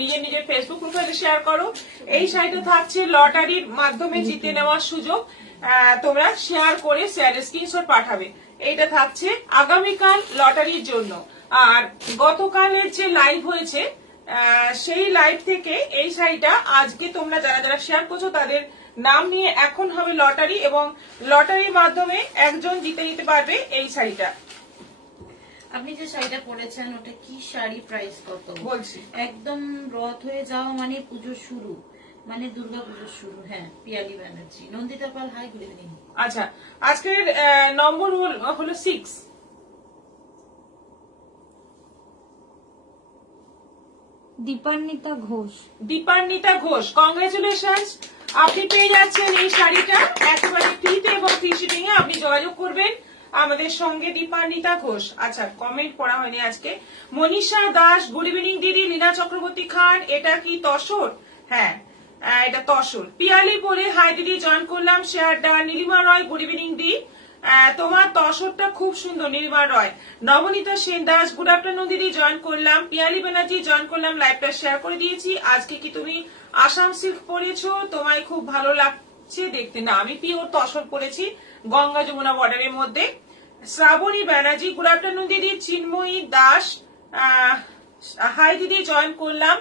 নিজের নিজের ফেসবুক প্রোফাইলে শেয়ার করো। এই শাড়িটা থাকছে লটারির মাধ্যমে জিতে নেওয়ার সুযোগ, তোমরা শেয়ার করে শেয়ারের স্ক্রিনশট পাঠাবে। এইটা থাকছে আগামীকাল লটারির জন্য। আর গতকালের যে লাইভ হয়েছে সেই লাইভ থেকে এই শাড়িটা আজকে তোমরা যারা যারা শেয়ার করছো তাদের নাম নিয়ে এখন হবে লটারি, এবং লটারির মাধ্যমে একজন জিতে নিতে পারবে এই শাড়িটা। আপনি যে শাড়িটা পরেছেন ওটা কি শাড়ি, প্রাইস কত? বলছি একদম রথ হয়ে যাওয়া মানে পুজো শুরু, মানে দুর্গা পুজোর শুরু। হ্যাঁ, পিয়ালি ব্যানার্জি, নন্দিতা পাল, হাই, গুড ইভিনিং। আচ্ছা, আজকের নম্বর হলো 6। দীপান্বিতা ঘোষ। দীপান্বিতা ঘোষ, কংগ্রেচুলেশনস, আপনি পেয়ে যাচ্ছেন এই শাড়িটা একেবারে ফ্রিতে এবং ফ্রি শিপিং এ। আপনি যোগাযোগ করবেন আমাদের সঙ্গে। দীপান্বিতা ঘোষ। আচ্ছা, কমেন্ট পড়া হয়নি আজকে। মনীষা দাস, গুড ইভিনিং দিদি। লীনা চক্রবর্তী খান, এটা কি তসর? হ্যাঁ, এটা তসর। পিয়ালি পরে হাই দিদি, জয়েন করলাম, শেয়ার ডান। নীলিমা রয়, গুড ইভিনিং দি। তোমার তসরটা খুব সুন্দর নীলিমা রয়। নবনীতা সেন দাস, গুড আফটারনুন দিদি, জয়েন করলাম। পিয়ালি ব্যানার্জি, জয়েন করলাম, লাইভটা শেয়ার করে দিয়েছি। আজকে কি তুমি আসাম সিল্ক পরেছো? তোমায় খুব ভালো লাগছে দেখতে। না, আমি পিওর তসর পরেছি, গঙ্গা যমুনা বর্ডারের মধ্যে। শ্রাবণী ব্যানার্জি, গুড আফটারনুন দিদি। চিন্ময়ী দাস, হাই দিদি, জয়েন করলাম।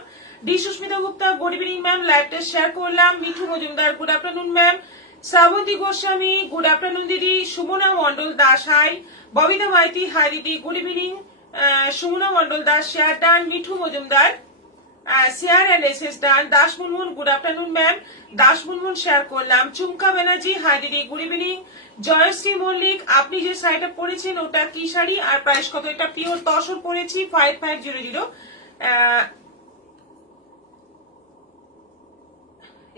D Susmita Gupta, good evening ma'am, লাইভটা শেয়ার করলাম। Mithu Majumdar, good afternoon ma'am. Shrabanti Goswami, good afternoon দিদি। সুমনা মন্ডল দাস, হাই। ববিতা মাইতি, হাই দিদি, good evening. Sumana Mondal Das, share done. Mithu Majumdar, share and SS done. Das Munmun, good afternoon ma'am. Das Munmun share করলাম। চুমকা ব্যানার্জি, হাই দিদি, গুড ইভিনিং। জয়শ্রী মল্লিক, আপনি যে শাড়িটা পরেছেন ওটা কি শাড়ি আর প্রাইস কত? এটা পিওর তসর পরেছি, 5500।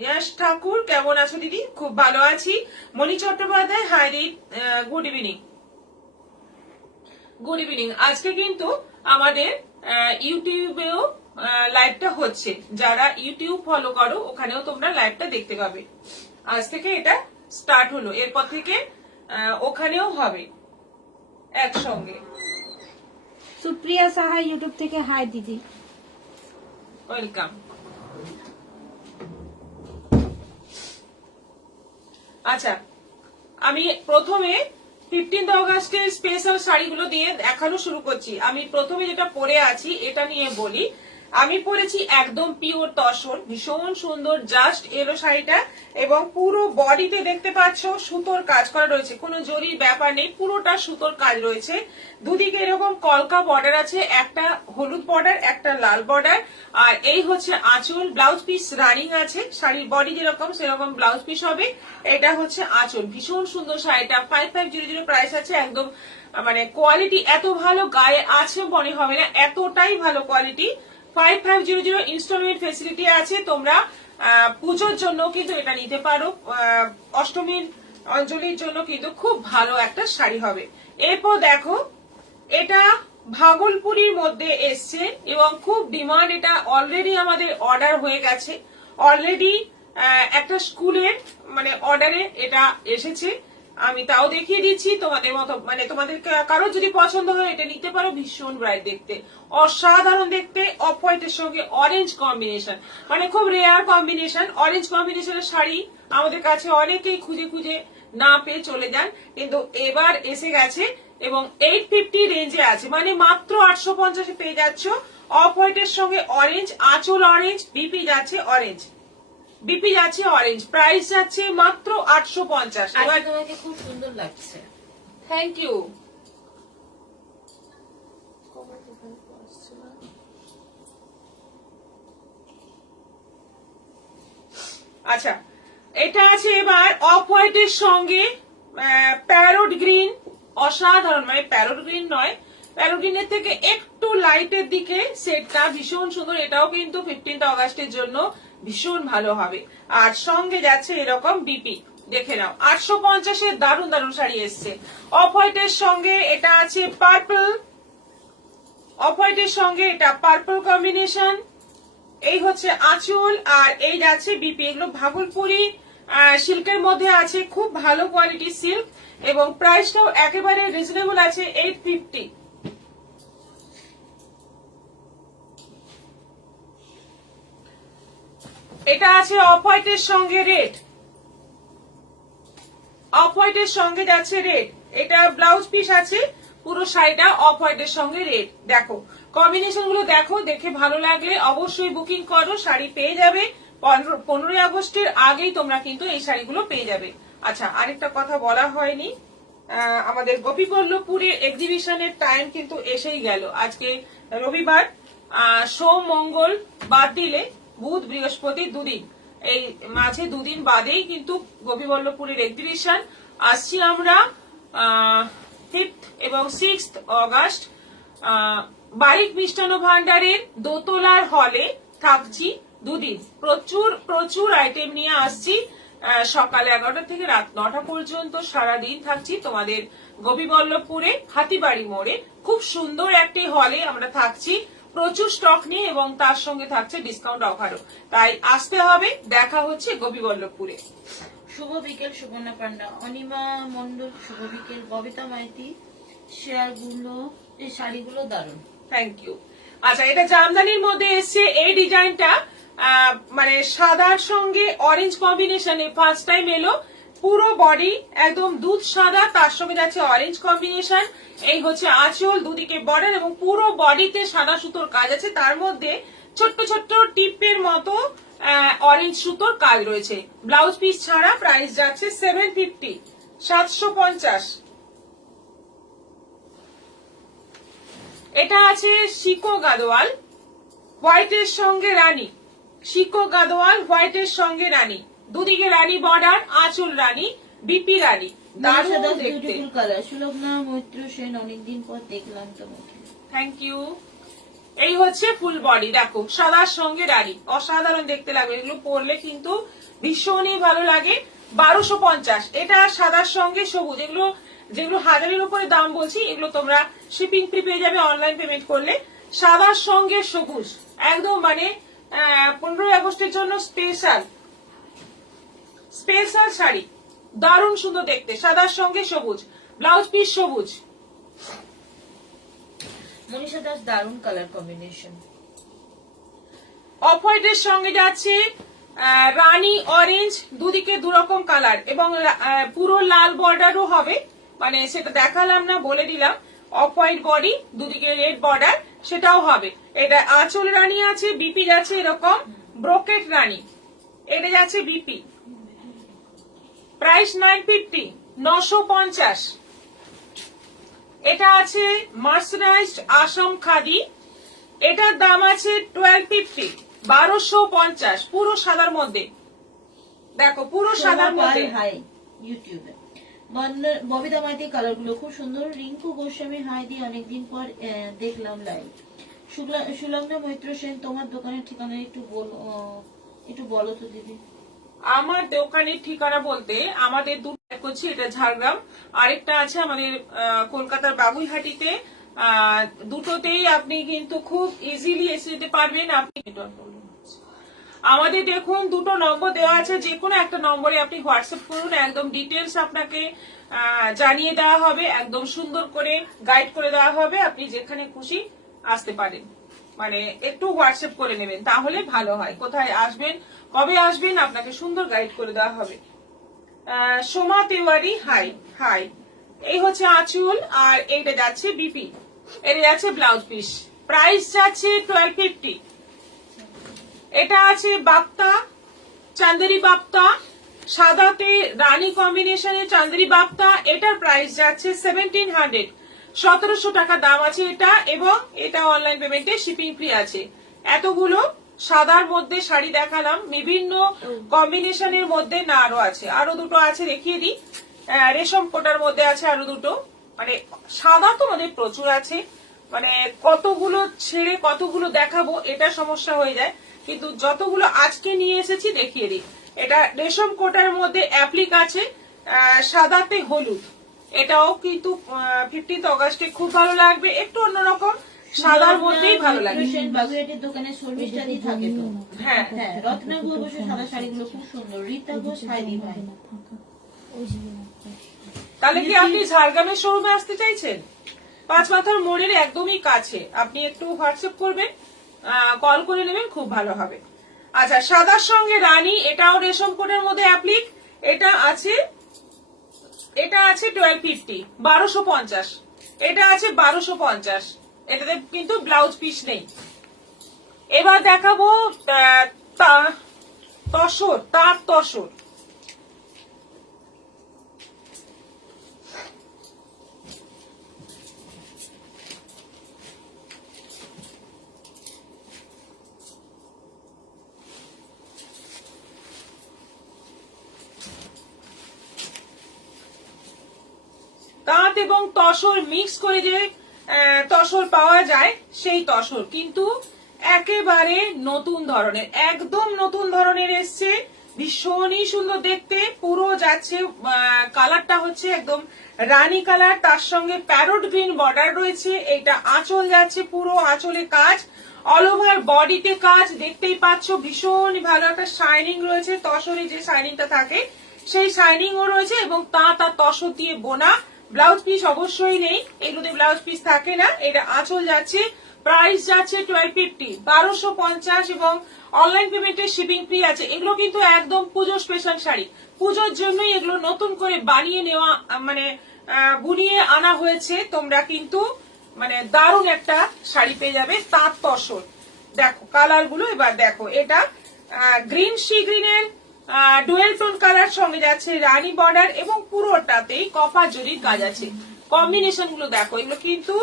ইয়াশ ঠাকুর, কেমন আছো দিদি? খুব ভালো আছি। মণি চট্টোপাধ্যায়, হাই দিদি, গুড ইভিনিং। Good evening. আজকে কিন্তু আমাদের ইউটিউবেও লাইভটা হচ্ছে, যারা ইউটিউব ফলো করো ওখানেও তোমরা লাইভটা দেখতে পাবে। আজ থেকে এটা স্টার্ট হলো, এরপর থেকে ওখানেও হবে একসঙ্গে। সুপ্রিয়া সাহা ইউটিউব থেকে, হাই দিদি। ওয়েলকাম। আচ্ছা, আমি প্রথমে 15 অগাস্টের স্পেশাল শাড়িগুলো দিয়ে দেখানো শুরু করছি। আমি প্রথমে যেটা পরে আছি এটা নিয়ে বলি। আমি পরেছি একদম পিওর তসর, ভীষণ সুন্দর, জাস্ট এলো শাড়িটা, এবং পুরো বডিতে দেখতে পাচ্ছ সুতোর কাজ করা রয়েছে, কোনো জরির ব্যাপার নেই, পুরোটা সুতোর কাজ রয়েছে। দুদিকে এরকম কলকা বর্ডার আছে, একটা হলুদ বর্ডার, একটা লাল বর্ডার। আর এই হচ্ছে আঁচল, ব্লাউজ পিস রানিং আছে, শাড়ির বডি যেরকম সেরকম ব্লাউজ পিস হবে। এটা হচ্ছে আঁচল, ভীষণ সুন্দর শাড়িটা। 5500 প্রাইস আছে। একদম মানে কোয়ালিটি এত ভালো, গায়ে আছে মনে হবে না, এতটাই ভালো কোয়ালিটি। 5500 ইনস্টলমেন্ট ফেসিলিটি আছে। তোমরা পুজোর জন্য কিন্তু এটা নিতে পারো, অষ্টমীর অঞ্জলির জন্য কিন্তু খুব ভালো একটা শাড়ি হবে। এরপর দেখো, এটা ভাগলপুরীর মধ্যে এসছে এবং খুব ডিমান্ড। এটা অলরেডি আমাদের অর্ডার হয়ে গেছে, অলরেডি একটা স্কুলের মানে অর্ডারে এটা এসেছে। আমি তাও দেখিয়ে দিচ্ছি তোমাদের মতো, মানে তোমাদের কারো যদি পছন্দ হয় এটা নিতে পারো। ভীষণ ব্রাইট দেখতে, অসাধারণ দেখতে। অফ হোয়াইটের সঙ্গে অরেঞ্জ কম্বিনেশন, মানে খুব রেয়ার কম্বিনেশন। অরেঞ্জ কম্বিনেশনের শাড়ি আমাদের কাছে অনেকেই খুঁজে খুঁজে না পেয়ে চলে যান, কিন্তু এবার এসে গেছে এবং 850 রেঞ্জে আছে, মানে মাত্র 850 পেয়ে যাচ্ছ। অফ হোয়াইটের সঙ্গে অরেঞ্জ, আঁচল অরেঞ্জ, বিপি যাচ্ছে অরেঞ্জ, বিপি যাচ্ছে অরেঞ্জ, প্রাইস যাচ্ছে মাত্র 850। এবার তোমাকে খুব সুন্দর লাগছে, থ্যাংক ইউ। আচ্ছা, এটা আছে এবার অফ হোয়াইটের সঙ্গে প্যারোট গ্রিন, অসাধারণ, মানে প্যারোট গ্রিন নয়, প্যারোট গ্রিনের থেকে একটু লাইটের দিকে সেটটা ভীষণ সুন্দর। এটাও কিন্তু 15 অগাস্টের জন্য ভীষণ ভালো হবে। আর সঙ্গে যাচ্ছে এরকম বিপি, দেখে নাও 850-এর দারুণ দারুণ শাড়ি এসছে। অফ হোয়াইটের সঙ্গে এটা আছে পার্পল, অফ হোয়াইটের সঙ্গে এটা পার্পল কম্বিনেশন। এই হচ্ছে আঁচল আর এই যাচ্ছে বিপি। এগুলো ভাগলপুরি সিল্কের মধ্যে আছে, খুব ভালো কোয়ালিটির সিল্ক এবং প্রাইসটাও একেবারে রিজনেবল আছে, 850। এটা আছে অফ হোয়াইটের সঙ্গে রেড, অফ হোয়াইটের সঙ্গে যাচ্ছে রেড। এটা ব্লাউজ পিস আছে, পুরো শাড়িটা অফ হোয়াইটের সঙ্গে রেড। দেখো কম্বিনেশন গুলো দেখো, দেখে ভালো লাগলে অবশ্যই বুকিং করো, শাড়ি পেয়ে যাবে। 15ই আগস্টের আগেই তোমরা কিন্তু এই শাড়িগুলো পেয়ে যাবে। আচ্ছা, আরেকটা কথা বলা হয়নি, আমাদের গোপীবল্লভপুরের এক্সিবিশনের টাইম কিন্তু এসেই গেল। আজকে রবিবার, সোম মঙ্গল বাদ দিলে বুধ বৃহস্পতি দুদিন, এই মাঝে দুদিন বাদেই কিন্তু গোপীবল্লভপুরের এক্সিবিশন। আসছি আমরা 5th এবং 6th অগাস্ট বারিক মিষ্টান্ন ভান্ডারের দোতলার হলে থাকছি দুদিন। প্রচুর প্রচুর আইটেম নিয়ে আসছি। সকাল 11টা থেকে রাত 9টা পর্যন্ত সারাদিন থাকছি তোমাদের গোপীবল্লভপুরে হাতিবাড়ি মোড়ে। খুব সুন্দর একটি হলে আমরা থাকছি, প্রচুর স্টক নিয়ে, এবং তার সঙ্গে থাকছে ডিসকাউন্ট অফারও। তাই আসতে হবে, দেখা হচ্ছে গোপীবল্লভপুরে। শুভ বিকেল সুবর্ণা পান্ডা, অনিমা মন্ডল শুভ বিকেল, ববিতা মাইতি শেয়ার গুলো, এই শাড়িগুলো দারুণ, থ্যাংক ইউ। আচ্ছা, এটা জামদানির মধ্যে এসছে এই ডিজাইনটা, মানে সাদার সঙ্গে অরেঞ্জ কম্বিনেশনে ফার্স্ট টাইম এলো। পুরো বডি একদম দুধ সাদা, তার সঙ্গে যাচ্ছে অরেঞ্জ কম্বিনেশন। এই হচ্ছে আঁচল, দুদিকে বর্ডার, এবং পুরো বডিতে সাদা সুতোর কাজ আছে, তার মধ্যে ছোট্ট ছোট্ট টিপের মতো অরেঞ্জ সুতোর কাজ রয়েছে। ব্লাউজ পিস ছাড়া প্রাইস যাচ্ছে 750, 750। এটা আছে শিকো গাদোয়াল হোয়াইটের সঙ্গে রানী, শিকো গাদোয়াল হোয়াইটের সঙ্গে রানী, দুদিকে রানী বর্ডার, আঁচল রানী, বিপি রানী, দারুণ দেখতে। Beautiful colour. সুলগ্না মৈত্র সেন, অনেকদিন পর দেখলাম তোমাকে, থ্যাংক ইউ। এই হচ্ছে ফুল বডি, দেখো সাদার সঙ্গে রানী, অসাধারণ দেখতে লাগবে। এগুলো পরলে কিন্তু ভীষণই ভালো লাগে। 1250। এটা সাদার সঙ্গে সবুজ, এগুলো যেগুলো 1000-এর উপরে দাম বলছি, এগুলো তোমরা শিপিং ফ্রি পেয়ে যাবে অনলাইন পেমেন্ট করলে। সাদার সঙ্গে সবুজ, একদম মানে 15ই আগস্টের জন্য স্পেশাল স্পেশাল শাড়ি, দারুণ সুন্দর দেখতে, সাদার সঙ্গে সবুজ, ব্লাউজ পিস সবুজ। মনীষা দাস দারুণ কালার কম্বিনেশন। অফ হোয়াইটের সঙ্গে যাচ্ছে রানী অরেঞ্জ, দুদিকে দুরকম কালার, এবং পুরো লাল বর্ডারও হবে, মানে সেটা দেখালাম না, বলে দিলাম। অফ হোয়াইট বডি, দুদিকে রেড বর্ডার, সেটাও হবে। এটা আঁচল রানী আছে, বিপি যাচ্ছে এরকম ব্রোকেট রানী, এটা যাচ্ছে বিপি। প্রাইস 950, 950। এটা আছে মার্সারাইজড আসাম খাদি, এটার দাম আছে 1250, 1250, পুরো সাদার মধ্যে। দেখো পুরো সাদার মধ্যে। হাই ইউটিউবে ববিতা মাইতি, কালার গুলো খুব সুন্দর। রিঙ্কু গোস্বামী হাই দি, অনেকদিন পর দেখলাম লাইভ। সুলগ্না মৈত্র সেন, তোমার দোকানের ঠিকানা একটু বলো তো দিদি। আমার দোকানের ঠিকানা বলতে আমাদের দুটো করছি, এটা ঝাড়গ্রাম, আরেকটা আছে আমাদের কলকাতার বাবুইহাটিতে। দুটোতেই আপনি কিন্তু খুব ইজিলি এসে যেতে পারবেন। আপনি আমাদের দেখুন দুটো নম্বর দেওয়া আছে, যে কোনো একটা নম্বরে আপনি হোয়াটসঅ্যাপ করুন, একদম ডিটেলস আপনাকে জানিয়ে দেওয়া হবে, একদম সুন্দর করে গাইড করে দেওয়া হবে, আপনি যেখানে খুশি আসতে পারেন। মানে একটু হোয়াটসঅ্যাপ করে নেবেন, তাহলে ভালো হয়। কোথায় আসবেন, কবে আসবেন, আপনাকে সুন্দর গাইড করে দেওয়া হবে। Soma Tewari high high. এই হচ্ছে আঁচল, আর এইটা যাচ্ছে বিপি, এটা যাচ্ছে ব্লাউজ পিস। প্রাইস যাচ্ছে 1250। এটা আছে বাপ্তা, চান্দেরি বাপ্তা, সাদাতে রানী কম্বিনেশনে চান্দেরি বাপ্তা, এটার প্রাইস যাচ্ছে 1700, 1700 টাকা দাম আছে এটা, এবং এটা অনলাইন পেমেন্টে শিপিং ফ্রি আছে। এতগুলো সাদার মধ্যে শাড়ি দেখালাম, বিভিন্ন কম্বিনেশনের মধ্যে না আরো আছে, আরো দুটো আছে দেখিয়ে দিই। রেশম কোটার মধ্যে আছে আরো দুটো, মানে সাদা তো আমাদের প্রচুর আছে, মানে কতগুলো ছেড়ে কতগুলো দেখাবো এটা সমস্যা হয়ে যায়, কিন্তু যতগুলো আজকে নিয়ে এসেছি দেখিয়ে দিই। এটা রেশম কোটার মধ্যে অ্যাপ্লিক আছে, সাদাতে হলুদ, এটাও কিন্তু 15th অগাস্টে খুব ভালো লাগবে, একটু অন্যরকম সাদার মধ্যেই ভালো লাগে। বাগুইহাটির দোকানে সর্বিসটা দিয়ে থাকে তো। হ্যাঁ হ্যাঁ, রত্না ঘোষ বসে সাদা শাড়িগুলো খুব সুন্দর। রীতা ঘোষ হাই দি ভাই। তাহলে কি আপনি ঝাড়গ্রামের শোরুমে আসতে চাইছেন? পাঁচমাথার মোড়ের একদমই কাছে, আপনি একটু হোয়াটসঅ্যাপ করবেন, কল করে নেবেন, খুব ভালো হবে। আচ্ছা, সাদার সঙ্গে রানী, এটাও রেশম কোটের মধ্যে অ্যাপ্লিক। এটা আছে 1250, 1250। এটা আছে 1250। এটাতে কিন্তু ব্লাউজ পিস নেই। এবার দেখাবো তসর, তাঁত তসর। তাঁত এবং তসর মিক্স করে যে তসর পাওয়া যায়, সেই তসর কিন্তু একেবারে নতুন ধরনের, একদম নতুন ধরনের এসছে। ভীষণই সুন্দর দেখতে, পুরো যাচ্ছে কালারটা হচ্ছে একদম রানী কালার, তার সঙ্গে প্যারট গ্রিন বর্ডার রয়েছে। এইটা আঁচল যাচ্ছে, পুরো আঁচলে কাজ, অল ওভার বডিতে কাজ, দেখতেই পাচ্ছ ভীষণ ভালো একটা শাইনিং রয়েছে। তসরে যে শাইনিংটা থাকে সেই শাইনিংও রয়েছে, এবং তাঁত আর তসর দিয়ে বোনা। ব্লাউজ পিস অবশ্যই নেই, এগুলোতে ব্লাউজ পিস থাকে না। এটা আঁচল যাচ্ছে, প্রাইস যাচ্ছে 1250, 1250, এবং অনলাইন পেমেন্টের শিপিং ফ্রি আছে। এগুলো কিন্তু একদম পুজো স্পেশাল শাড়ি, পুজোর জন্যই এগুলো নতুন করে বানিয়ে নেওয়া, মানে বুনিয়ে আনা হয়েছে। তোমরা কিন্তু মানে দারুণ একটা শাড়ি পেয়ে যাবে তাঁত তসর। দেখো কালার গুলো, এবার দেখো এটা গ্রিন, সি গ্রিনের ডুয়েল টোন কালার, সঙ্গে যাচ্ছে রানী বর্ডার, এবং পুরোটাতেই কপার জরির কাজ আছে। কম্বিনেশন গুলো দেখো, এগুলো কিন্তু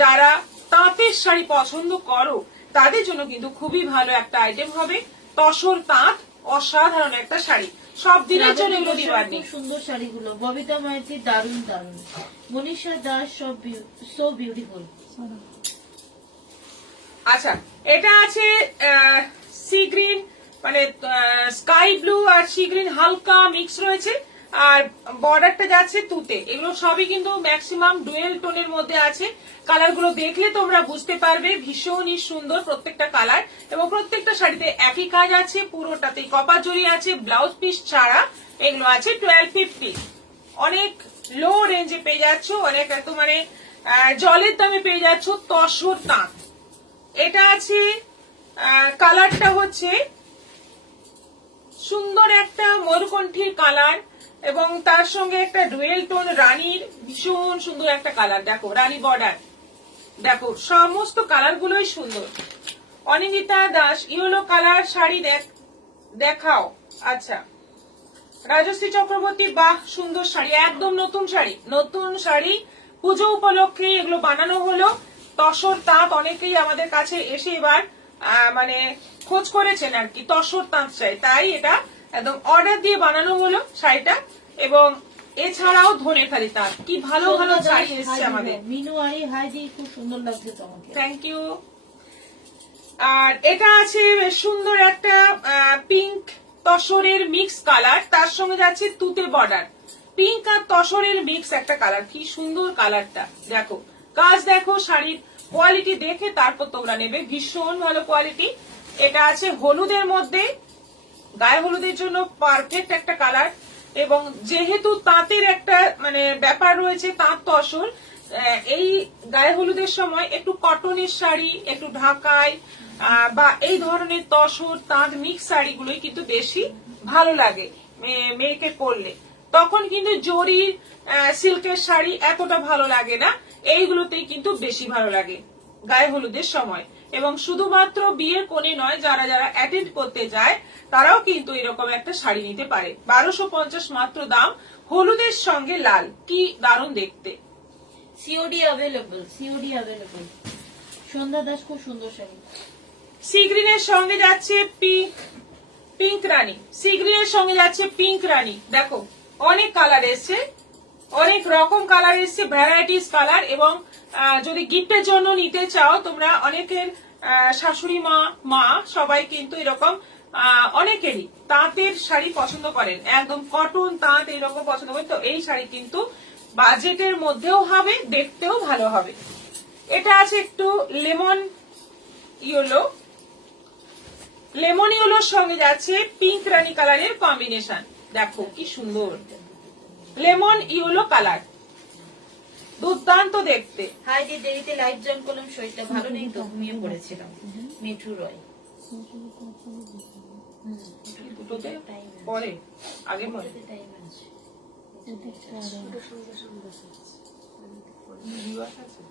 যারা তাঁতের শাড়ি পছন্দ করো তাদের জন্য কিন্তু খুবই ভালো একটা আইটেম হবে। তসর তাঁত, অসাধারণ একটা শাড়ি, সব দিনের জন্য এগুলো দিবার নেই। সুন্দর শাড়িগুলো, ববিতা মাইতি দারুন দারুন, মনীষা দাস সো বিউটিফুল। আচ্ছা, এটা আছে সি গ্রিন, মানে স্কাই ব্লু আর সি গ্রিন হালকা মিক্স রয়েছে, আর বর্ডারটা যাচ্ছে তুতে। এগুলো সবই কিন্তু ম্যাক্সিমাম ডুয়েল টোনের মধ্যে আছে। কালার গুলো দেখলে তোমরা বুঝতে পারবে ভীষণই সুন্দর প্রত্যেকটা কালার, এবং প্রত্যেকটা শাড়িতে একই কাজ আছে, পুরোটাতে কপার জরি আছে। ব্লাউজ পিস ছাড়া এগুলো আছে 1250। অনেক লো রেঞ্জে পেয়ে যাচ্ছ, অনেক একদম মানে জলের দামে পেয়ে যাচ্ছ তসর তাঁত। এটা আছে কালারটা হচ্ছে সুন্দর একটা ময়ূরকণ্ঠীর কালার, এবং তার সঙ্গে একটা ডুয়েল টোন রানীর ভীষণ সুন্দর একটা কালার। দেখো রানী বর্ডার, দেখো সমস্ত কালার গুলোই সুন্দর। অনিন্দিতা দাস ইয়েলো কালার শাড়ি দেখাও। আচ্ছা, রাজশ্রী চক্রবর্তী, বাহ সুন্দর শাড়ি, একদম নতুন শাড়ি, নতুন শাড়ি। পুজো উপলক্ষে এগুলো বানানো হলো তসর তাঁত। অনেকেই আমাদের কাছে এসে এবার মানে খোঁজ করেছেন আর কি, তসর তাঁত চাই, তাই এটা একদম অর্ডার দিয়ে বানানো হলো শাড়িটা। এবং এছাড়াও ধনেখালি তাঁত, কি ভালো ভালো শাড়ি এসছে আমাদের। মিনুয়ারি হাই দি, খুব সুন্দর লাগছে তোমাকে, থ্যাংক ইউ। আর এটা আছে বেশ সুন্দর একটা পিঙ্ক তসরের মিক্স কালার, তার সঙ্গে যাচ্ছে তুতে বর্ডার। পিঙ্ক আর তসরের মিক্স একটা কালার, কি সুন্দর কালারটা। দেখো কাজ, দেখো শাড়ির কোয়ালিটি দেখে তারপর তোমরা নেবে, ভীষণ ভালো কোয়ালিটি। এটা আছে হলুদের মধ্যে, গায়ে হলুদের জন্য পারফেক্ট একটা কালার। এবং যেহেতু তাঁতের একটা মানে ব্যাপার রয়েছে, তাঁত তসর, এই গায়ে হলুদের সময় একটু কটনের শাড়ি, একটু ঢাকায় বা এই ধরনের তসর তাঁত মিক্স শাড়িগুলোই কিন্তু বেশি ভালো লাগে মেয়েকে পরলে। তখন কিন্তু জরির সিল্কের শাড়ি এতটা ভালো লাগে না, এইগুলোতেই কিন্তু বেশি ভালো লাগে গায়ে হলুদের সময়। এবং শুধুমাত্র বিয়ের কোণে নয়, যারা যারা অ্যাটেন্ড করতে যায় তারাও কিন্তু এরকম একটা শাড়ি নিতে পারে। 1250 মাত্র দাম, হলুদের সঙ্গে লাল, কি দারুণ দেখতে। COD available, COD available. Sandhya Das, খুব সুন্দর শাড়ি। সি গ্রিনের সঙ্গে যাচ্ছে পিঙ্ক রানী, সি গ্রিনের সঙ্গে যাচ্ছে পিঙ্ক রানী। দেখো অনেক কালার এসছে, অনেক রকম কালার এসছে, ভ্যারাইটিস কালার। এবং যদি গিফটের জন্য নিতে চাও তোমরা, অনেকের শাশুড়ি মা সবাই কিন্তু এরকম অনেকেরই তাঁতের শাড়ি পছন্দ করেন, একদম কটন তাঁত এরকম পছন্দ করেন। তো এই শাড়ি কিন্তু বাজেটের মধ্যেও হবে, দেখতেও ভালো হবে। এটা আছে একটু লেমন ইয়েলো, লেমন ইয়েলোর সঙ্গে যাচ্ছে পিঙ্ক রানী কালারের কম্বিনেশন। দেখো কি সুন্দর লেমন ইয়েলো কালার, দুর্দান্ত দেখতে। হাই দি, দেরিতে লাইভ জয়েন করলাম, শরীরটা ভালো নেই তো, ঘুমিয়ে পড়েছিলাম। মিঠু রয়, দুটোতে পরে আগে পরে টাইম আছে। viewers আছে।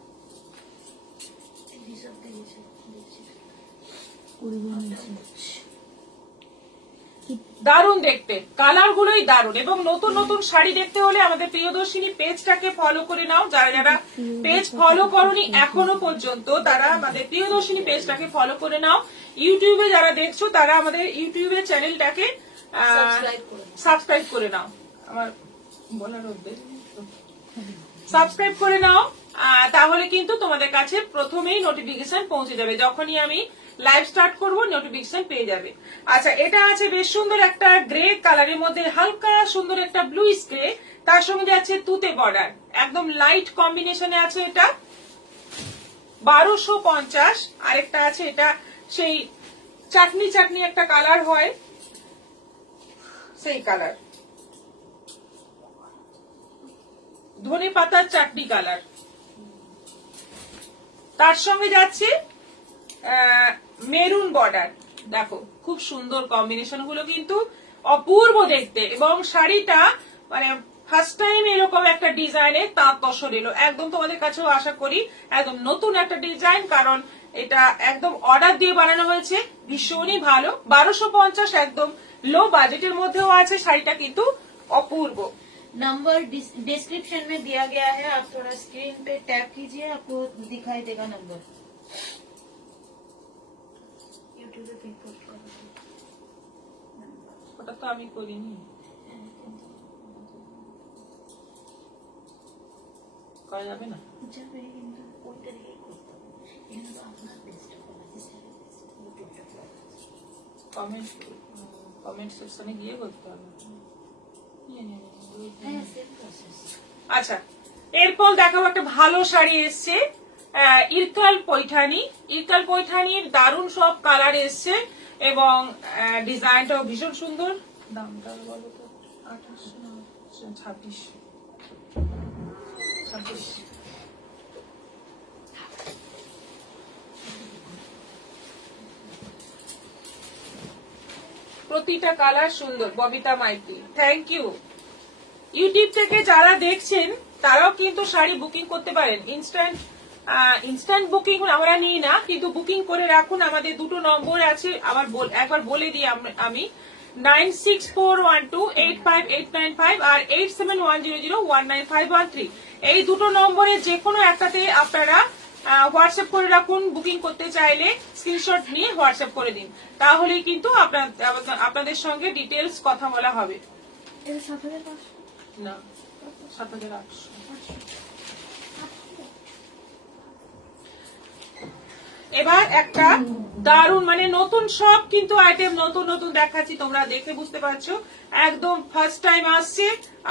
দারুণ দেখতে, কালার গুলোই দারুণ। এবং নতুন নতুন শাড়ি দেখতে হলে আমাদের প্রিয়দর্শিনী পেজটাকে ফলো করে নাও। যারা যারা পেজ ফলো করনি এখনো পর্যন্ত তারা আমাদের প্রিয়দর্শিনী পেজটাকে ফলো করে নাও। ইউটিউবে যারা দেখছো তারা আমাদের ইউটিউবের চ্যানেলটাকে সাবস্ক্রাইব করে নাও। আমার বলার উদ্দেশ্য সাবস্ক্রাইব করে নাও, তাহলে কিন্তু তোমাদের কাছে প্রথমেই নোটিফিকেশন পৌঁছে যাবে। যখনই আমি লাইভ স্টার্ট করব নোটিফিকেশন পেয়ে যাবে। আচ্ছা, এটা আছে বেশ সুন্দর একটা গ্রে কালারের মধ্যে হালকা সুন্দর একটা ব্লু স্প্রে, তার সঙ্গে যাচ্ছে তুতে বর্ডার, একদম লাইট কম্বিনেশনে আছে। এটা 1250। আরেকটা আছে এটা সেই চাটনি চাটনি একটা কালার হয়, সেই কালার ধনে পাতার চাটনি কালার। তার সঙ্গে যাচ্ছে মেরুন বর্ডার। দেখো খুব সুন্দর কম্বিনেশন গুলো, কিন্তু অপূর্ব দেখতে। এবং শাড়িটা মানে ফার্স্ট টাইম এরকম একটা ডিজাইনের তাঁত তসর এলো, একদম তোমাদের কাছেও আশা করি একদম নতুন একটা ডিজাইন, কারণ এটা একদম অর্ডার দিয়ে বানানো হয়েছে, ভীষণই ভালো। 1250, একদম লো বাজেটের মধ্যেও আছে শাড়িটা, কিন্তু অপূর্ব। नंबर डिस्क्रिप्शन में दिया गया है, आप थोड़ा स्क्रीन पे टैप कीजिए, आपको दिखाई देगा नंबर। यूट्यूब पे पोस्ट कर ওটা তো আমি করিনি, করা যাবে না। যাবে, কিন্তু ওই তরিকেই করতে হবে। এখানে তো আপনার বেস্ট কমেন্ট সেকশনে গিয়ে করতে হবে। হ্যাঁ, সেম প্রসেস। আচ্ছা, এরপর দেখো একটা ভালো শাড়ি এসছে, ইরকাল পৈঠানি। ইরকাল পৈঠানির দারুণ সব কালার এসছে এবং ডিজাইনটাও ভীষণ সুন্দর। দামটা বলো তো? 28 না 26? প্রতিটা কালার সুন্দর। Babita Maity, thank you. YouTube থেকে যারা দেখছেন তারাও কিন্তু শাড়ি বুকিং করতে পারেন। ইনস্ট্যান্ট বুকিং আমরা নিই না, কিন্তু বুকিং করে রাখুন। আমাদের দুটো নম্বর আছে, আবার একবার বলে দিই আমি, 9641285895 আর 8710019513। এই দুটো নম্বরে যে কোনো একটাতে আপনারা হোয়াটসঅ্যাপ করে রাখুন। বুকিং করতে চাইলে স্ক্রিনশট নিয়ে হোয়াটসঅ্যাপ করে দিন, তাহলেই কিন্তু আপনাদের সঙ্গে ডিটেলস কথা বলা হবে। না, 7800। এবার একটা দারুণ মানে নতুন সব কিন্তু আইটেম নতুন নতুন দেখাচ্ছি, তোমরা দেখে বুঝতে পারছো একদম ফার্স্ট টাইম আসছে।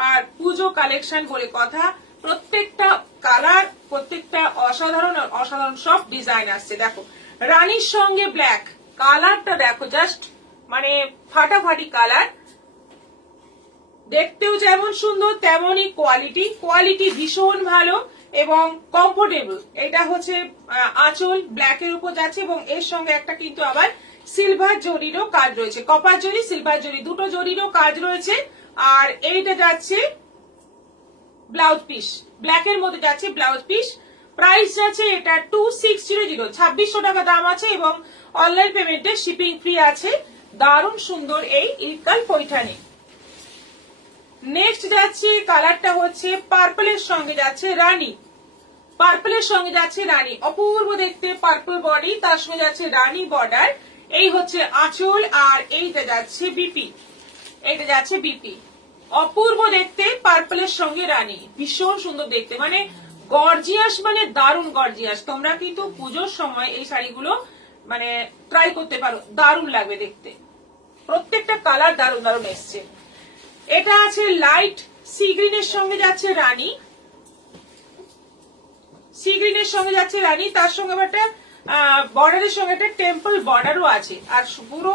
আর পুজো কালেকশন বলে কথা, প্রত্যেকটা কালার প্রত্যেকটা অসাধারণ অসাধারণ সব ডিজাইন আসছে। দেখো রানীর সঙ্গে ব্ল্যাক কালারটা দেখো, জাস্ট মানে ফাটাফাটি কালার, দেখতেও যেমন সুন্দর তেমনই কোয়ালিটি ভীষণ ভালো এবং কমফোর্টেবল। এটা হচ্ছে আঁচল ব্ল্যাকের উপর যাচ্ছে এবং এর সঙ্গে একটা কিন্তু আবার সিলভার জরিরও কাজ রয়েছে, কপার জরি সিলভার জরি দুটো জরিরও কাজ রয়েছে। আর এইটা যাচ্ছে ব্লাউজ পিস, ব্ল্যাকের মধ্যে যাচ্ছে ব্লাউজ পিস। প্রাইস যাচ্ছে এটা 2600, 2600 টাকা দাম আছে এবং অনলাইন পেমেন্টে শিপিং ফ্রি আছে। দারুণ সুন্দর এই ইরকাল পৈঠানি। নেক্সট যাচ্ছে কালারটা হচ্ছে পার্পলের সঙ্গে যাচ্ছে রানী, পার্পলের সঙ্গে যাচ্ছে রানী, অপূর্ব দেখতে পার্পল বডি, তার সঙ্গে যাচ্ছে রানী বর্ডার। এই হচ্ছে আঁচল আর এইটা যাচ্ছে বিপি, এইটা যাচ্ছে বিপি। অপূর্ব দেখতে পার্পলের সঙ্গে রানী, ভীষণ সুন্দর দেখতে, মানে গর্জিয়াস, মানে দারুণ গর্জিয়াস। তোমরা কিন্তু পুজোর সময় এই শাড়িগুলো মানে ট্রাই করতে পারো, দারুণ লাগবে দেখতে। প্রত্যেকটা কালার দারুণ দারুণ এসছে। এটা আছে লাইট সি গ্রিনের সঙ্গে যাচ্ছে রানী, সি গ্রিনের সঙ্গে যাচ্ছে রানী, তার সঙ্গে একটা বর্ডারের সঙ্গে একটা টেম্পল বর্ডারও আছে। আর পুরো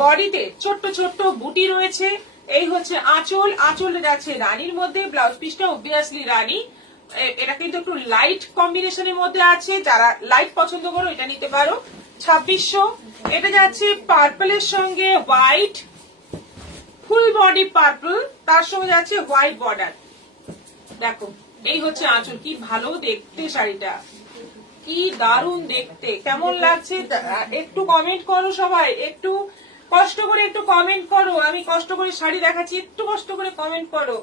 বডিতে ছোট্ট ছোট্ট বুটি রয়েছে। এই হচ্ছে আঁচল, আঁচলে যাচ্ছে রানীর মধ্যে, ব্লাউজ পিসটা অবভিয়াসলি রানী। এটা কিন্তু একটু লাইট কম্বিনেশনের মধ্যে আছে, যারা লাইট পছন্দ করো এটা নিতে পারো। 2600। এটা যাচ্ছে পার্পলের সঙ্গে হোয়াইট, ফুল বডি পার্পল, তার সঙ্গে যাচ্ছে হোয়াইট বর্ডার। দেখো এই হচ্ছে আঁচল, কি ভালো দেখতে শাড়িটা, কি দারুণ দেখতে, কেমন লাগছে একটু কমেন্ট করো সবাই, একটু কষ্ট করে একটু কমেন্ট করো, আমি কষ্ট করে শাড়ি দেখাচ্ছি, একটু কষ্ট করে কমেন্ট করো।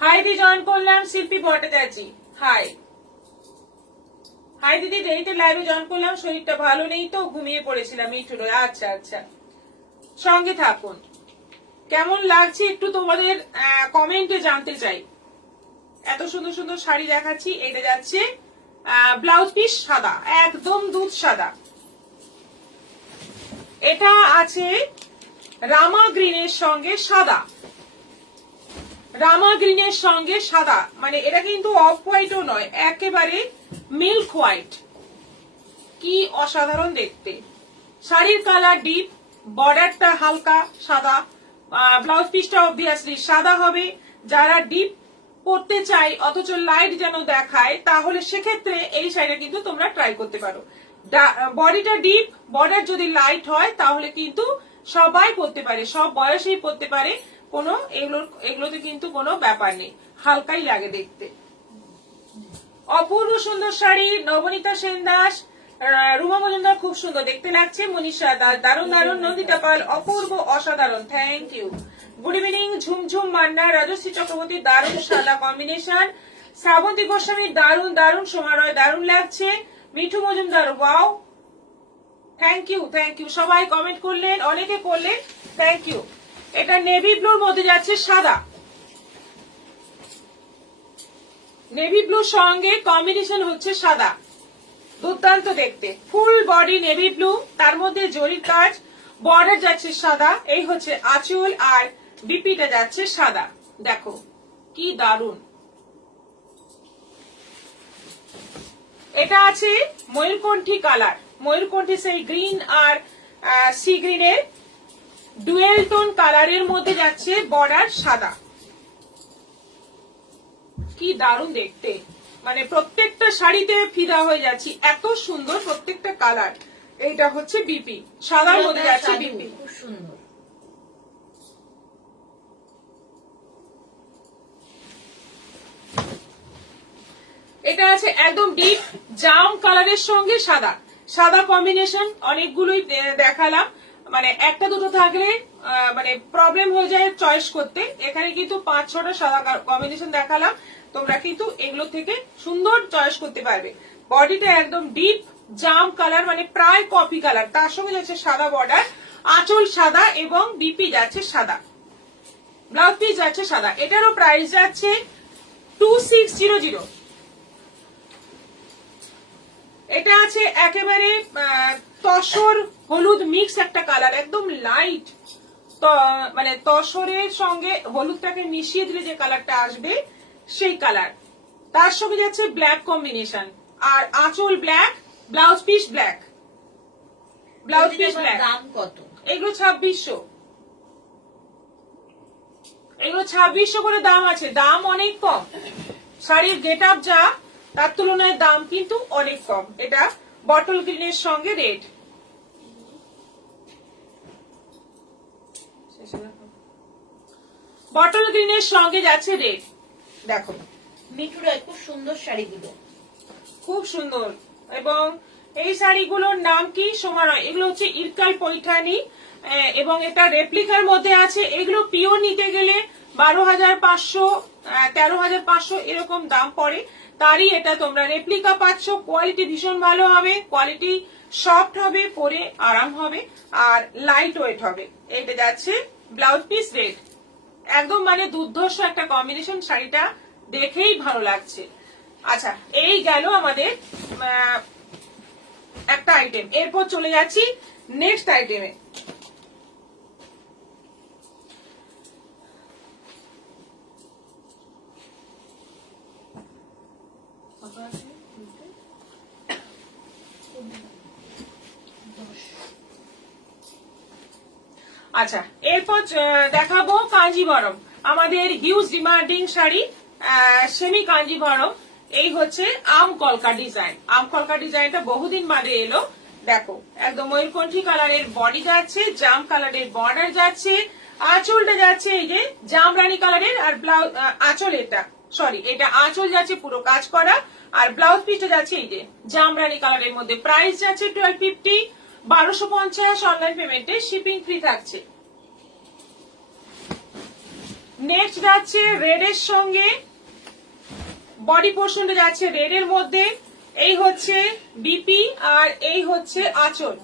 হাই দি জয়েন করলাম শিল্পী ভট্টাচার্য, হাই হাই দিদি, দেরিতে লাইভে জয়েন করলাম, শরীরটা ভালো নেই তো ঘুমিয়ে পড়েছিলাম একটু। আচ্ছা আচ্ছা, সঙ্গে থাকুন। কেমন লাগছে একটু তোমাদের কমেন্টে জানতে চাই। এত সুন্দর সুন্দর শাড়ি দেখাচ্ছি। এটা যাচ্ছে ব্লাউজ পিস সাদা, একদম দুধ সাদা। এটা আছে রামা গ্রিনের সঙ্গে সাদা, রামা গ্রিনের সঙ্গে সাদা, মানে এটা কিন্তু অফ হোয়াইটও নয়, একেবারে মিল্ক হোয়াইট। কি অসাধারণ দেখতে, শাড়ির কালার ডিপ, বর্ডারটা হালকা সাদা, ব্লাউজ পিসটা অবভিয়াসলি সাদা হবে। যারা ডিপ পরতে চাই অথচ লাইট যেন দেখায়, তাহলে সেক্ষেত্রে এই শাড়িটা কিন্তু তোমরা ট্রাই করতে পারো। বডিটা ডিপ, বর্ডার যদি লাইট হয় তাহলে কিন্তু সবাই পরতে পারে, সব বয়সেই পরতে পারে, কোনো এগুলোতে কিন্তু কোনো ব্যাপার নেই, হালকাই লাগে দেখতে। অপূর্ব সুন্দর শাড়ি, নবনীতা সেন দাস, রুমা মজুমদার খুব সুন্দর দেখতে লাগছে, মনীষা দাস দারুণ দারুণ, নন্দিতা পাল অপূর্ব অসাধারণ, thank you. Good evening Jhumjhum Manna, Rajashree Chakraborty দারুণ সাদা কম্বিনেশন, শ্রাবন্তী গোস্বামী দারুণ দারুণ, সোমা রয় দারুণ লাগছে, Mithu Majumdar wow, thank you thank you, সবাই কমেন্ট করলেন, অনেকে করলেন, থ্যাংক ইউ। এটা নেভি ব্লুর মধ্যে যাচ্ছে সাদা, নেভি ব্লুর সঙ্গে কম্বিনেশন হচ্ছে সাদা, দুর্দান্ত দেখতে, ফুল বডি নেভি ব্লু, তার মধ্যে জরির কাজ, বর্ডার যাচ্ছে সাদা, এই হচ্ছে আঁচল, আর বিপিটা যাচ্ছে সাদা। দেখো কি দারুণ। এটা আছে ময়ূরকণ্ঠী কালার, ময়ূরকণ্ঠী সেই গ্রিন আর সি গ্রিনের ডুয়েল টোন কালারের মধ্যে যাচ্ছে বর্ডার সাদা, কি দারুণ দেখতে, মানে প্রত্যেকটা শাড়িতে ফিদা হয়ে যাচ্ছি, এত সুন্দর প্রত্যেকটা কালার। এইটা হচ্ছে বিপি, সাদার মধ্যে যাচ্ছে বিপি, খুব সুন্দর। এটা আছে একদম ডিপ জাম কালারের সঙ্গে সাদা, সাদা কম্বিনেশন অনেকগুলোই দেখালাম, মানে একটা দুটো থাকলে মানে প্রবলেম হয়ে যায় চয়েস করতে, এখানে কিন্তু 5-6টা সাদা কম্বিনেশন দেখালাম, তোমরা কিন্তু এগুলো থেকে সুন্দর চয়েস করতে পারবে। বডিটা একদম ডিপ জাম কালার, মানে প্রায় কফি কালার, তার সঙ্গে যাচ্ছে সাদা বর্ডার, আঁচল সাদা এবং বিপি যাচ্ছে সাদা, ব্লাউজ পিস যাচ্ছে সাদা। এটারও প্রাইস যাচ্ছে 2600। এটা আছে একেবারে তসর হলুদ মিক্স একটা কালার, একদম লাইট, মানে তসরের সঙ্গে হলুদটাকে মিশিয়ে দিলে যে কালারটা আসবে সেই কালার, তার সঙ্গে যাচ্ছে ব্ল্যাক কম্বিনেশন, আর আঁচল black, blouse piece black, blouse piece black. দাম কত? এগুলো 2600, এগুলো 2600 করে দাম আছে, দাম অনেক কম, শাড়ির গেট আপ যা তার তুলনায় দাম কিন্তু অনেক কম। এটা বটল গ্রিনের সঙ্গে রেড, বটল গ্রিনের সঙ্গে যাচ্ছে রেড। দেখো মিঠুরা খুব সুন্দর শাড়িগুলো, খুব সুন্দর। এবং এই শাড়িগুলোর নাম কি সোমা নয়, এগুলো হচ্ছে ইরকাল পৈঠানি, এবং এটা রেপ্লিকার মধ্যে আছে। এগুলো পিওর নিতে গেলে 12,500, 13,500 এরকম দাম পড়ে, তারই এটা তোমরা রেপ্লিকা পাচ্ছ। কোয়ালিটি ভীষণ ভালো হবে, কোয়ালিটি সফট হবে, পরে আরাম হবে, আর লাইট ওয়েট হবে। এটা যাচ্ছে ব্লাউজ পিস রেড, একদম মানে দুর্ধর্ষ একটা কম্বিনেশন, শাড়িটা দেখেই ভালো লাগছে। আচ্ছা, এই গেল আমাদের একটা আইটেম, এরপর চলে যাচ্ছি নেক্সট আইটেমে। আচ্ছা, এরপর দেখাবো কাঞ্জিভরম, আমাদের huge demanding sari, semi Kanjivaram. এই হচ্ছে আম কলকা ডিজাইন, আম কলকা ডিজাইনটা বহুদিন বাদে এলো, দেখো একদম ময়ূরকণ্ঠী কালারের বডি যাচ্ছে, জাম কালারের বর্ডার যাচ্ছে, আঁচলটা যাচ্ছে এই যে জামরানি কালারের, আর ব্লাউজ আঁচল এটা আঁচল যাচ্ছে পুরো কাজ করা, আর ব্লাউজ পিসটা যাচ্ছে এই যে জামরানি কালারের মধ্যে। প্রাইস যাচ্ছে 1250, 1250 অনলাইন পেমেন্টে, শিপিং ফ্রি থাকছে। নেক্সট যাচ্ছে রেড এর সঙ্গে, বডি পোর্শনটা যাচ্ছে রেড এর মধ্যে, এই হচ্ছে বিপি আর এই হচ্ছে আঁচল,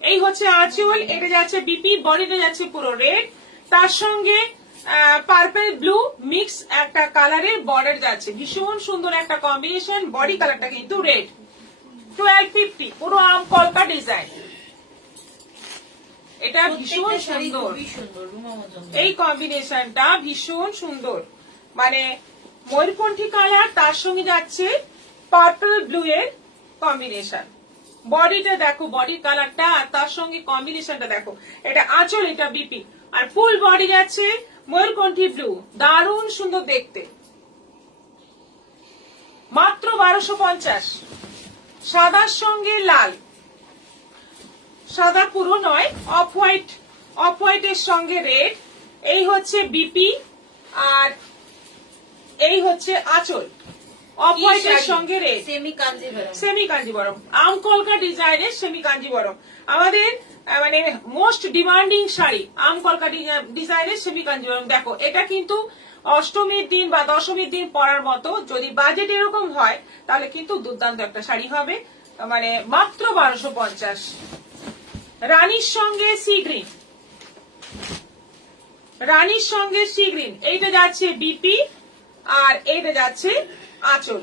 এই হচ্ছে আঁচল, এটা যাচ্ছে বিপি, বডিটা যাচ্ছে পুরো রেড, তার সঙ্গে পার্পল ব্লু মিক্স একটা কালারের বর্ডার যাচ্ছে, ভীষণ সুন্দর একটা কম্বিনেশন। বডি কালারটা কিন্তু রেড। 1250, পুরো আম কলকা ডিজাইন, এটা ভীষণ সুন্দর, এই কম্বিনেশনটা ভীষণ সুন্দর, মানে ময়ূরকণ্ঠী কালার তার সঙ্গে যাচ্ছে পার্পল ব্লু এর কম্বিনেশন। বডিটা দেখো, বডির কালারটা আর তার সঙ্গে কম্বিনেশনটা দেখো, এটা আঁচল, এটা বিপি, আর ফুল বডি যাচ্ছে ময়ূরকণ্ঠী ব্লু, দারুণ সুন্দর দেখতে। মাত্র 1250। সাদার সঙ্গে লাল, সাদা পুরো নয়, অফ হোয়াইট এর সঙ্গে রেড, এই হচ্ছে বিপি আর এই হচ্ছে আঁচল, অফ হোয়াইট এর সঙ্গে রেড, সেমি কাঞ্জিবরম, আম কলকা ডিজাইনের সেমি কাঞ্জিবরম, আমাদের মানে মোস্ট ডিমান্ডিং শাড়ি, আম কলকা ডিজাইনের সেমি কাঞ্জিবরম। দেখো এটা কিন্তু অষ্টমীর দিন বা দশমীর দিন পরার মতো, যদি বাজেট এরকম হয় তাহলে কিন্তু দুর্দান্ত একটা শাড়ি হবে, মানে মাত্র 1250। রানীর সঙ্গে সি গ্রিন, রানীর সঙ্গে সি গ্রিন, এইটা যাচ্ছে বিপি আর এইটা যাচ্ছে আঁচল,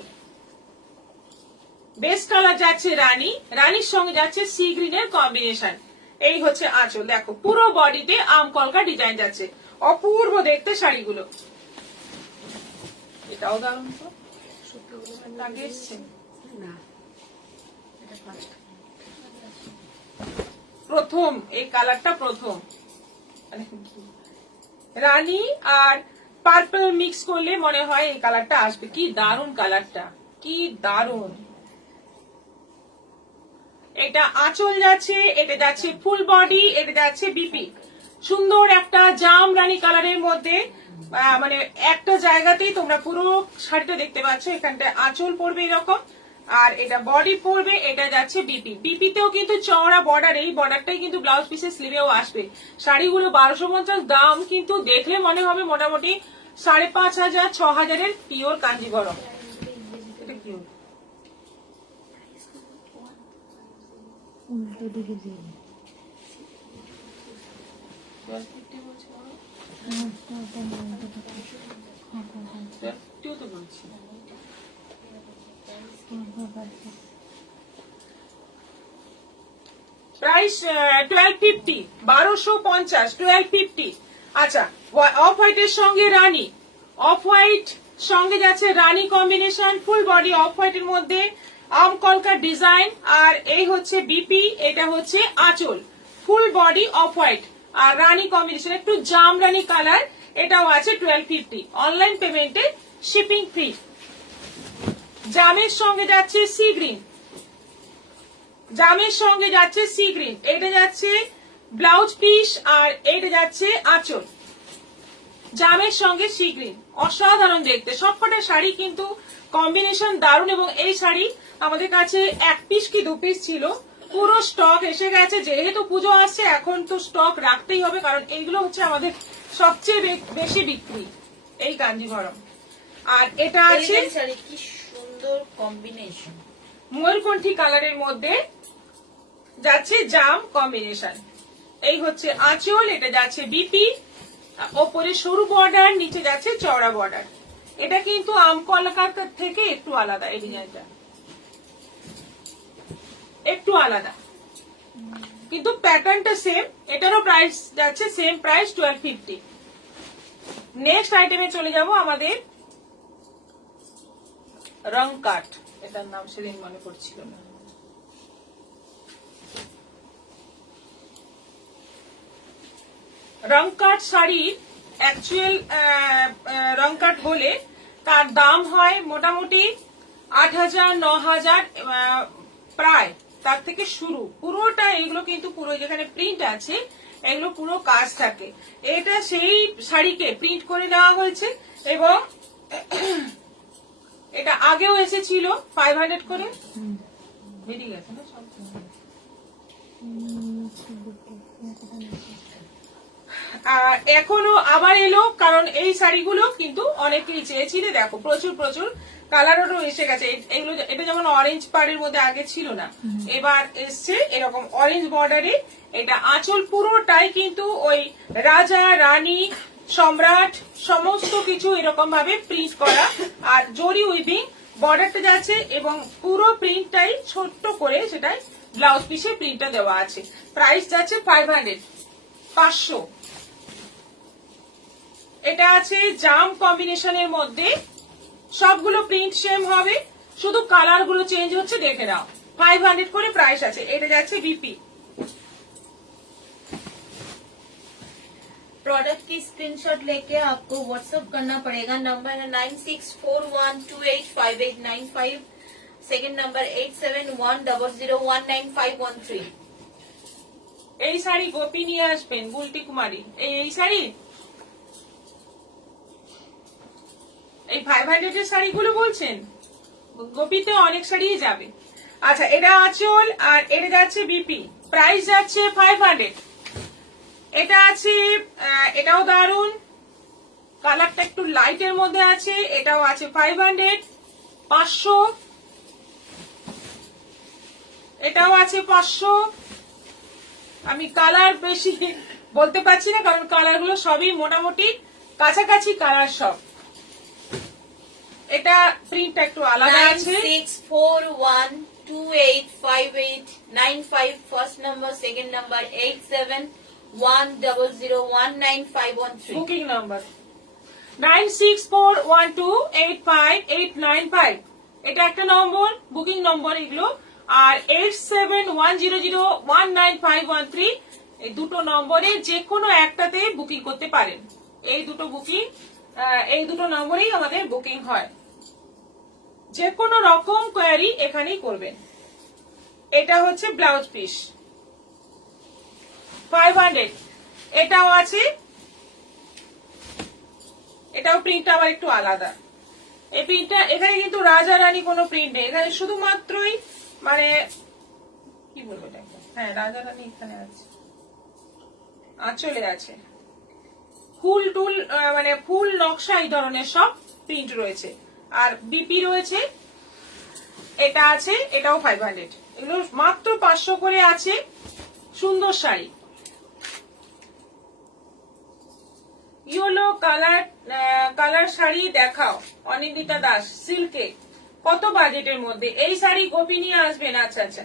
বেস্ট কালার যাচ্ছে রানী, রানীর সঙ্গে যাচ্ছে সি গ্রিনের কম্বিনেশন, এই হচ্ছে আঁচল। দেখো পুরো বডিতে আম কলকা ডিজাইন যাচ্ছে, অপূর্ব দেখতে শাড়িগুলো। এটাও দারুণ, তো আগে এসছে না, প্রথম এই কালারটা প্রথম, রানী আর পার্পল মিক্স করলে মনে হয় এই কালারটা আসবে। কি দারুণ কালারটা, কি দারুণ। এটা আঁচল যাচ্ছে, এটা যাচ্ছে ফুল বডি, এটা যাচ্ছে বিপি, সুন্দর একটা জাম রানী কালারের মধ্যে, মানে একটা জায়গাতেই তোমরা পুরো শাড়িটা দেখতে পাচ্ছ, এখানটা আঁচল পড়বে এরকম, আর এটা বডি পড়বে, এটা যাচ্ছে বিপি, বিপিতেও কিন্তু চওড়া বর্ডার, এই বর্ডারটাই কিন্তু ব্লাউজ পিসের স্লিভেও আসবে। শাড়িগুলো 1250, দাম কিন্তু দেখলে মনে হবে মোটামুটি 5500 6000 পিওর কাঞ্জিভরম। এটা কি উল্টো দিকে দিয়ে প্রাইস 1250, 1250, 1250। আচ্ছা, অফ হোয়াইট এর সঙ্গে রানী, অফ হোয়াইট সঙ্গে যাচ্ছে Rani combination, full body off white এর মধ্যে আম কলকা ডিজাইন, আর এই হচ্ছে বিপি, এটা হচ্ছে আঁচল, ফুল বডি অফ হোয়াইট আর রানী কম্বিনেশন, একটু জাম রানী কালার, এটাও আছে 1250, অনলাইন পেমেন্টে শিপিং ফ্রি। জামের সঙ্গে যাচ্ছে সি গ্রিন, জামের সঙ্গে যাচ্ছে সি গ্রিন, এটা যাচ্ছে ব্লাউজ পিস আর এটা যাচ্ছে আঁচল, জামের সঙ্গে সি গ্রিন, অসাধারণ দেখতে। সবকটা শাড়ি কিন্তু কম্বিনেশন দারুণ, এবং এই শাড়ি আমাদের কাছে 1 পিস কি 2 পিস ছিল, পুরো স্টক এসে গেছে। যেহেতু পুজো আসছে এখন তো স্টক রাখতেই হবে, কারণ এইগুলো হচ্ছে আমাদের সবচেয়ে বেশি বিক্রি, এই কাঞ্জিভরম। আর এটা আছে কি সুন্দর কম্বিনেশন, ময়ূরকণ্ঠী কালারের মধ্যে যাচ্ছে জাম কম্বিনেশন, এই হচ্ছে আঁচল, এটা যাচ্ছে বিপি, ওপরে সরু বর্ডার, নিচে যাচ্ছে চওড়া বর্ডার। এটা কিন্তু আম কলকার থেকে একটু আলাদা, এই ডিজাইনটা একটু আলাদা, কিন্তু প্যাটার্নটা সেম। এটারও প্রাইস যাচ্ছে সেম প্রাইস 1250। নেক্সট আইটেমে চলে যাব আমাদের রং কাট, এটার নাম সেদিন মনে পড়ছিল না। রং কাট শাড়ি অ্যাকচুয়াল রং কাট হলে তার দাম হয় মোটামুটি 8,000 9,000 প্রায় তার থেকে শুরু। পুরোটা এগুলো কিন্তু পুরো যেখানে প্রিন্ট আছে এগুলো পুরো কাজ থাকে। এটা সেই শাড়িকে প্রিন্ট করে দেওয়া হয়েছে এবং এটা আগেও এসেছিল 500 করে, বেরিয়ে গেছে না সব। আর এখনো আবার এলো, কারণ এই শাড়িগুলো কিন্তু অনেকেই চেয়েছিল। দেখো প্রচুর প্রচুর কালারও এসে গেছে। এগুলো এটা যেমন অরেঞ্জ পাড়ের মধ্যে আগে ছিল না, এবার এসছে এরকম অরেঞ্জ বর্ডারে। এটা আঁচল পুরোটাই কিন্তু ওই রাজা রানী সম্রাট সমস্ত কিছু এরকম ভাবে প্রিন্ট করা, আর জরি উইভিং বর্ডারটা যাচ্ছে এবং পুরো প্রিন্টটাই ছোট্ট করে সেটাই ব্লাউজ পিসে প্রিন্টটা দেওয়া আছে। প্রাইস যাচ্ছে 500। এটা আছে জাম কম্বিনেশনের মধ্যে, সবগুলো প্রিন্ট সেম হবে, শুধু কালার গুলো চেঞ্জ হচ্ছে। দেখে নাও 500 করে প্রাইস আছে। এটা যাচ্ছে বিপি। प्रोडक्ट की स्क्रीनशॉट लेके आपको व्हाट्सएप करना पड़ेगा। नंबर है 9641285895, सेकंड नंबर 8710019513। এই শাড়ি গোপী নিয়ে আসবেন, বুলটি কুমারী। এই শাড়ি, এই 500 এর শাড়িগুলো বলছেন, গোপীতে অনেক শাড়ি যাবে। আচ্ছা, এটা আঁচল আর এটা যাচ্ছে বিপি। প্রাইস যাচ্ছে 500। এটা আছে, এটাও দারুন, কালারটা একটু লাইটের মধ্যে আছে। এটাও আছে 500। 500, এটাও আছে 500। আমি কালার বেশি বলতে পারছি না, কারণ কালার গুলো সবই মোটামুটি কাছাকাছি কালার সব। এটা প্রিন্টটা একটু আলাদা আছে। 9641285895, first number, second number 8710019513। Booking number 9641285895। এটা একটা নম্বর, বুকিং নম্বর এগুলো। আর 8710019513, এই দুটো নম্বরে যে কোনো একটাতে বুকিং করতে পারেন। এই দুটো বুকিং, এই দুটো নম্বরেই আমাদের বুকিং হয়। যে কোনো রকম কোয়ারি এখানেই করবেন। এটা হচ্ছে ব্লাউজ পিস 500। এটাও আছে, এটাও প্রিন্ট আবার একটু আলাদা। এই প্রিন্টটা এখানে কিন্তু রাজা রানী কোনো প্রিন্ট নেই, এখানে শুধুমাত্রই মানে কি বলবো এটাকে, হ্যাঁ রাজা রানী এখানে আছে, আঁচলে আছে ফুল টুল, মানে ফুল নকশা এই ধরনের সব প্রিন্ট রয়েছে। আর বিপি রয়েছে, এটা আছে, এটাও 500। এগুলো মাত্র 500 করে আছে। সুন্দর শাড়ি, ইয়েলো কালার শাড়ি দেখাও। অনিন্দিতা দাস, সিল্কে, কত বাজেটের মধ্যে এই শাড়ি গোপী নিয়ে আসবেন? আচ্ছা আচ্ছা,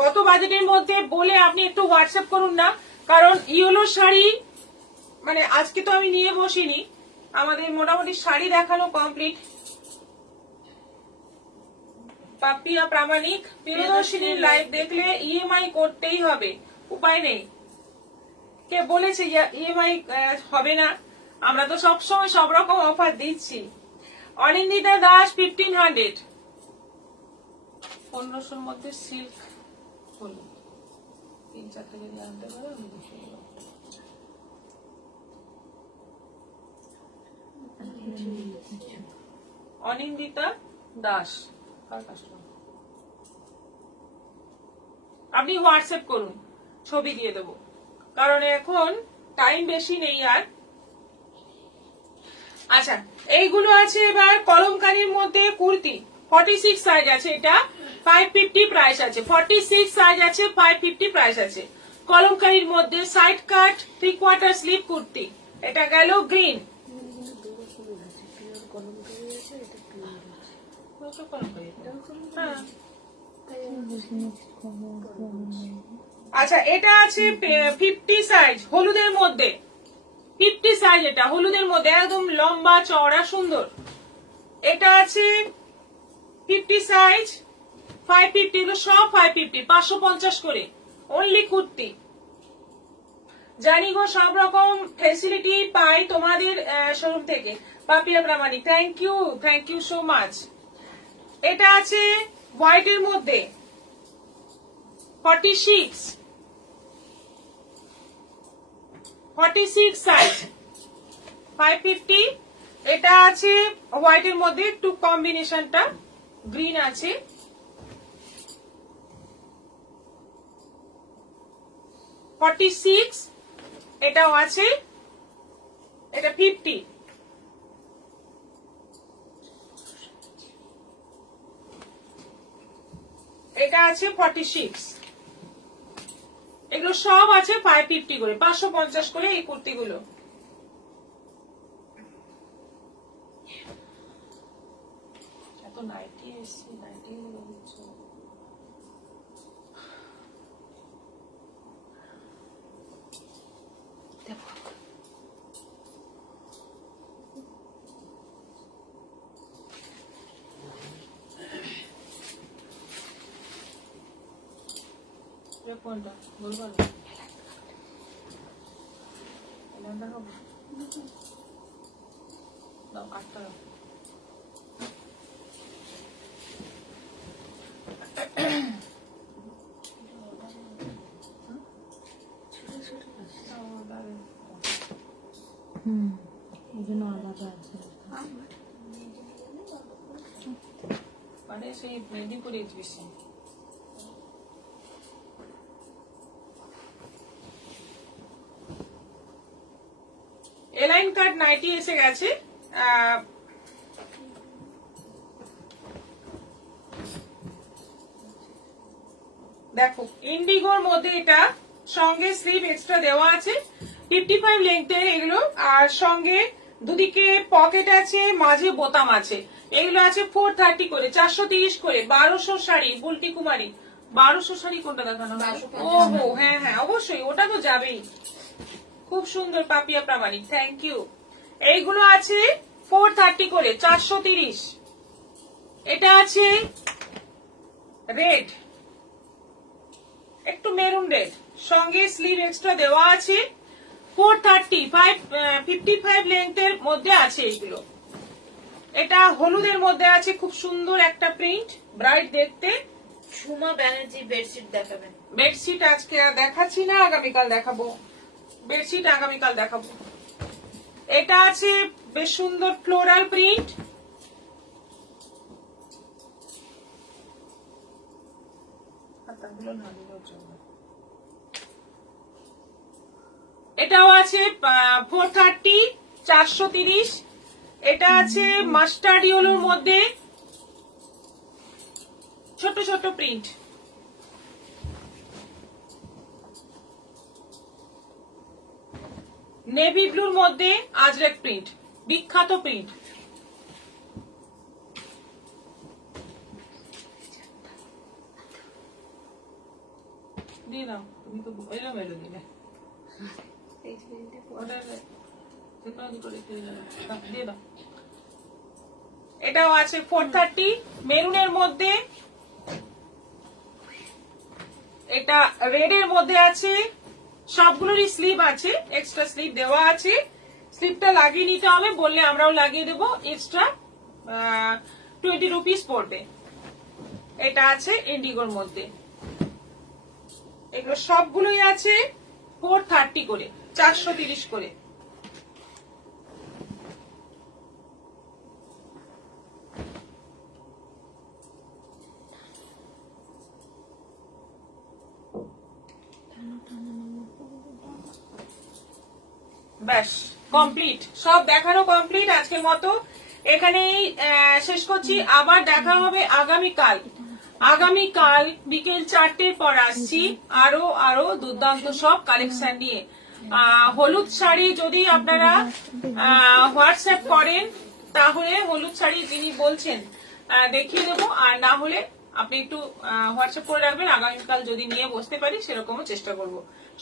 কত বাজেটের মধ্যে বলে আপনি একটু হোয়াটসঅ্যাপ করুন না, কারণ ইয়েলো শাড়ি মানে আজকে তো আমি নিয়ে বসিনি, আমাদের মোটামুটি শাড়ি দেখানো কমপ্লিট। পাপিয়া প্রামাণিক, প্রিয়দর্শিনীর লাইভ দেখলে ইএমআই করতেই হবে, উপায় নেই। কে বলেছে ইএমআই হবে না? আমরা তো সবসময় সব রকম অফার দিচ্ছি। অনিন্দিতা দাস 1500, 1500 মধ্যে সিল্ক হলো। 3-4টা যদি আনতে পারো আমি দেখে নেব। অনিন্দিতা দাস, আপনি হোয়াটসঅ্যাপ করুন, ছবি দিয়ে দেবো, কারণ এখন টাইম বেশি নেই আর। আচ্ছা, এইগুলো আছে এবার কলমকারীর মধ্যে কুর্তি 46 সাইজ আছে, এটা 550 প্রাইস আছে। 46 সাইজ আছে, 550 প্রাইস আছে। কলমকারীর মধ্যে সাইড কাট 3/4 স্লিভ কুর্তি, এটা গেল গ্রিন। আচ্ছা, এটা আছে 50 সাইজ হলুদের মধ্যে, 50 সাইজ, এটা হলুদের মধ্যে একদম লম্বা চওড়া সুন্দর। এটা আছে 50 সাইজ, 550, এগুলো সব 550, 550 করে অনলি কুর্তি। জানি গো সব রকম ফেসিলিটি পাই তোমাদের শোরুম থেকে। পাপিয়া প্রামাণিক, থ্যাংক ইউ সো মাচ। এটা আছে হোয়াইটের মধ্যে 46 সাইজ 550। এটা আছে হোয়াইটের মধ্যে, একটু কম্বিনেশনটা গ্রিন আছে। এটাও আছে, এটা 50। এটা আছে 46। এগুলো সব আছে 550 করে, 550 করে এই কুর্তিগুলো। এত নাইটি এসছে, নাইটি গুলো হচ্ছে কোনটা বলবো না? দাও কাটটা দাও। এই জন্য আলাদা আছে। মানে সেই মেদিনীপুর এক্সিবিশন। এলাইন কাট নাইটি এসে গেছে। দেখো ইন্ডিগোর মধ্যে এটা, সঙ্গে স্লিভ এক্সট্রা দেওয়া আছে, 55 লেন্থের এগুলো, আর সঙ্গে দুদিকে পকেট আছে, মাঝে বোতাম আছে। এগুলো আছে 430 করে, 430 করে। 1200 শাড়ি বুলটি কুমারী। 1200 শাড়ি কোনটা দেখানো? ওহো হ্যাঁ হ্যাঁ অবশ্যই, ওটা তো যাবেই। খুব সুন্দর পাপিয়া প্রামাণিক, থ্যাংক ইউ। এইগুলো আছে 430 করে, 430। এটা আছে রেড, একটু মেরুন রেড, সঙ্গে স্লিভ এক্সট্রা দেওয়া আছে, 430, 55 লেন্থের মধ্যে আছে এইগুলো। এটা হলুদের মধ্যে আছে, খুব সুন্দর একটা প্রিন্ট, ব্রাইট দেখতে। সুমা ব্যানার্জি বেডশিট দেখাবেন? বেডশিট আজকে আর দেখাচ্ছি না, আগামীকাল দেখাবো। বেডশিট আগামীকাল দেখাবো। এটা আছে বেশ সুন্দর ফ্লোরাল প্রিন্ট, এটাও আছে 430, 430। এটা আছে মাস্টার্ড ইয়েলোর মধ্যে, ছোট ছোট প্রিন্ট। নেভি ব্লুর মধ্যে আজরেক প্রিন্ট, বিখ্যাত প্রিন্ট। দিয়ে দাও, তুমি তো এলোমেলো দিলে। এটাও আছে 430 মেরুনের মধ্যে। এটা রেড এর মধ্যে আছে, সবগুলোরই স্লিভ আছে, এক্সট্রা স্লিভ দেওয়া আছে। স্লিভটা লাগিয়ে নিতে হবে, বললে আমরাও লাগিয়ে দেবো, এক্সট্রা 20 রুপিস পড়বে। এটা আছে ইন্ডিগোর মধ্যে। এগুলো সবগুলোই আছে 430 করে, 430 করে। ব্যাস কমপ্লিট, সব দেখানো কমপ্লিট আজকের মতো। এখানেই শেষ করছি। আবার দেখা হবে আগামীকাল। আগামীকাল বিকেল 4টের পর আসছি আরো দুর্দান্ত সব কালেকশন নিয়ে। হলুদ শাড়ি যদি আপনারা হোয়াটসঅ্যাপ করেন, তাহলে হলুদ শাড়ি যিনি বলছেন দেখিয়ে দেবো, আর না হলে আপনি একটু হোয়াটসঅ্যাপ করে রাখবেন। আগামীকাল যদি নিয়ে বসতে পারি সেরকমও চেষ্টা করব।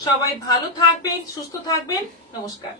সবাই ভালো থাকবেন, সুস্থ থাকবেন, নমস্কার।